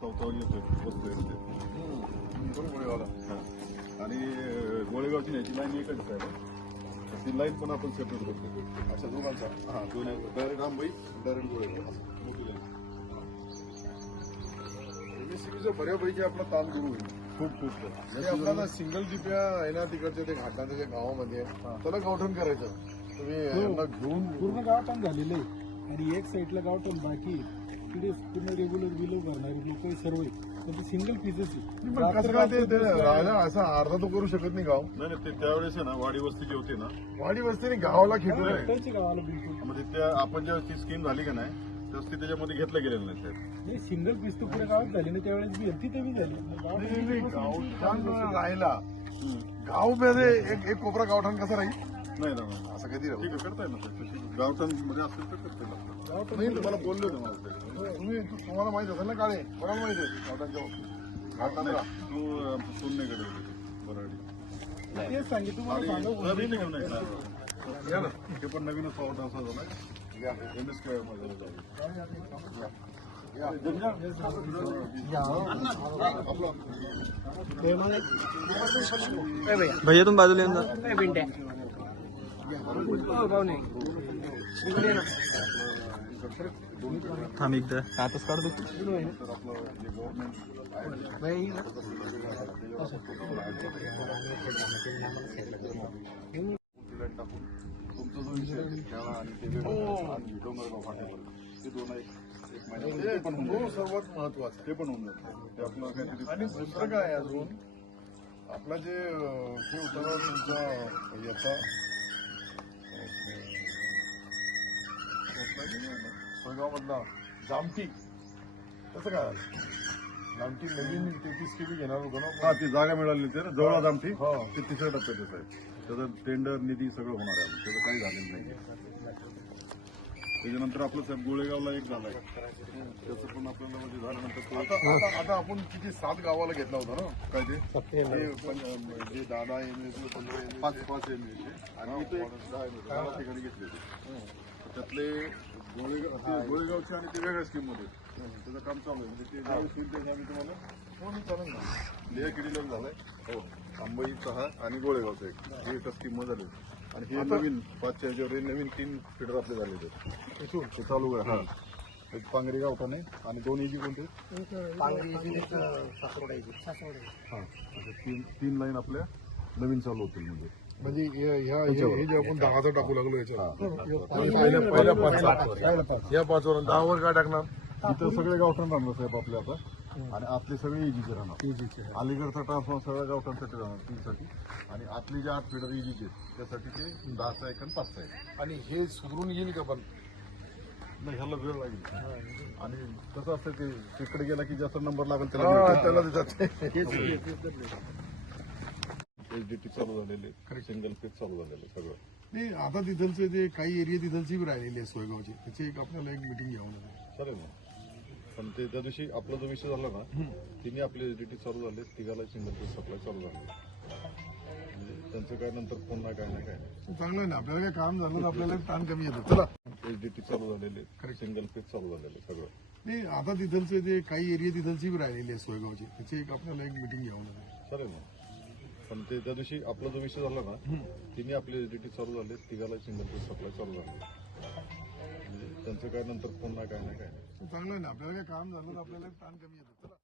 चौथावर येतोय बसतोय आणि गोळेगावची न्यायची लाईन एकच आहे तर ती लाईन पण आपण सेपरेट करतो. अच्छा दोघांचा हा दोन डायरेक्ट आंबई डायरेक्ट गोळेगाव मोठी लाईन. एमएससीबीचं बऱ्यापैकी आपला ताण दूर होईल. खूप खूप म्हणजे आपल्याला सिंगल टिप्या आहे ना तिकडच्या ते घाटांच्या ज्या गावामध्ये त्याला गावठण करायचं. तुम्ही यांना घेऊन पूर्ण गावठाण झालेलं आहे आणि एक साईडला गावठाण बाकी तिथे पूर्ण रेग्युलर बिलो भरणारे लोक सर्व पण ते सिंगल पीसेस पण कसं काय ते राहिला असा अर्धा तो करू शकत नाही गाव. नाही नाही, ते त्यावेळेस आहे ना वाडी वस्ती जी होती ना वाडी वस्तीने गावाला खेटून आहे. त्यांच्या गावाला बिलकुल म्हणजे त्या आपण जेव्हा ती स्कीम झाली का नाही त्यावेळेस ती त्याच्यामध्ये घेतलं गेलेलं नाही साहेब. नाही सिंगल पीस तर पुऱ्या गावात झाली ना त्यावेळेस बी तिथे बी झाली नाही, गावठाण राहिला गाव मध्ये एक कोपरा गावठाण कसा राहील नाही ना असं कधी राहू ठीक आहे करताय ना साहेब. गावठाण मध्ये असेल तर करता येईल आपल्याला. नाही तुम्हाला बोललो ना मला ते. तुम्हाला माहित असेल ना काळे कोणाला माहित आहे गावठाणच्या बाबतीत घाटांना तू आमच्या सोन्याकडे होते बराडी. तेच सांगितलं तुम्हाला सांगा नवीन आहे का नाही? या ना ते पण नवीनच पावडा असा झाला एमएस भैया तुम बाजूला येऊन जा. थांब एकदा हातच काढतो. तुमचा जो विषय आहे त्याला आणि ते डोंगरगाव फाट्यापर्यंत ते दोन एक महिना ते पण होऊन जाईल. सर्वात महत्वाचं ते पण होऊन जातं ते आपलं काहीतरी आणि दुसरं काय अजून आपला जे हे होतं ना तुमचा याचा सोयगाव मधला जामठी कसं काय जामठी नवीन ते स्कीम घेणार होतो ना. हा ती जागा मिळाली ते ना जवळ आमची हा. ते तिसऱ्या टप्प्यात आहे साहेब. त्याचं टेंडर निधी सगळं होणार आहे त्याचं काही झालेलं नाही. त्याच्यानंतर आपलं साहेब गोळेगावला एक झालाय त्याचं पण आपल्याला म्हणजे झाल्यानंतर तो आता आपण किती 7 गावाला घेतला होता ना काय ते जे दादा एमएस 15 पाच एमएचे आणि इथं एक 10 ठिकाणी घेतले होते. त्यातले गोळेगावचे आणि ते वेगळ्या स्कीम मध्ये त्याचं काम चालू आहे. म्हणजे ते ज्यावेळेस होईल त्याचं आम्ही तुम्हाला चालेल ना. लेह किडीला झालाय हो आंबई 6 आणि गोळेगावचं एक हे एका स्कीम मध्ये झाले. आणि हे नवीन 5च्या ह्याच्यावर नवीन 3 फिडर आपले झालेले ते चालू आहे. हा एक पांगरी गावठाणे आणि 2 इजी कोणते हा असे 3 लाईन आपल्या नवीन चालू होतील. म्हणजे हे जे आपण 10चा टाकू लागलो याच्यावर पहिल्या या 5 वर 10 वर काय टाकणार. इथं सगळे गावठाण राहणार साहेब आपले आता आणि आतले सगळे इजीचे राहणार. अलीकडचा ट्रान्सफॉर्मर सगळ्या गावठांसाठी राहणार 3 साठी आणि आतली जे 8 फिडर इजीचे त्यासाठी ते 10चा एक आणि 5चा एक. आणि हे सुधरून येईल का पण नाही ह्याला वेळ लागेल आणि कसं असतं ते तिकडे गेला की जास्त नंबर लागेल त्याला एचडीटी चालू झालेले सिंगल फेज चालू झालेले सगळं. नाही आता तिथलचे जे काही एरिया तिथलची बी राहिलेली आहे सोयगावची त्याची एक आपल्याला एक मिटिंग घ्यावं लागेल. चालेल ना पण ते त्या दिवशी आपला जो विषय झाला ना तिने आपले एचडीटी चालू झाले तिघाला सिंगल फेज सप्लाय चालू झाले. म्हणजे त्यांचं काय नंतर फोन नाही काय नाही काय नाही चांगलं आहे ना आपल्याला काय काम झालं तर आपल्याला ताण कमी येतो. चला एचडीटी चालू झालेले सिंगल फेज चालू झालेले सगळं. नाही आता तिथलचे जे काही एरिया तिथलची बी राहिलेली आहे सोयगावची त्याची एक आपल्याला एक मिटिंग घ्यावं लागेल. चालेल ना पण ते त्या दिवशी आपला जो विषय झाला ना तिने आपले एचडीटी चालू झाले तिघाला सिंगल फेज सप्लाय चालू झाले. म्हणजे त्यांचं काय नंतर फोन नाही काय नाही काय नाही चांगलं आहे ना आपल्याला काय काम झालं तर आपल्याला ताण कमी येतो. चला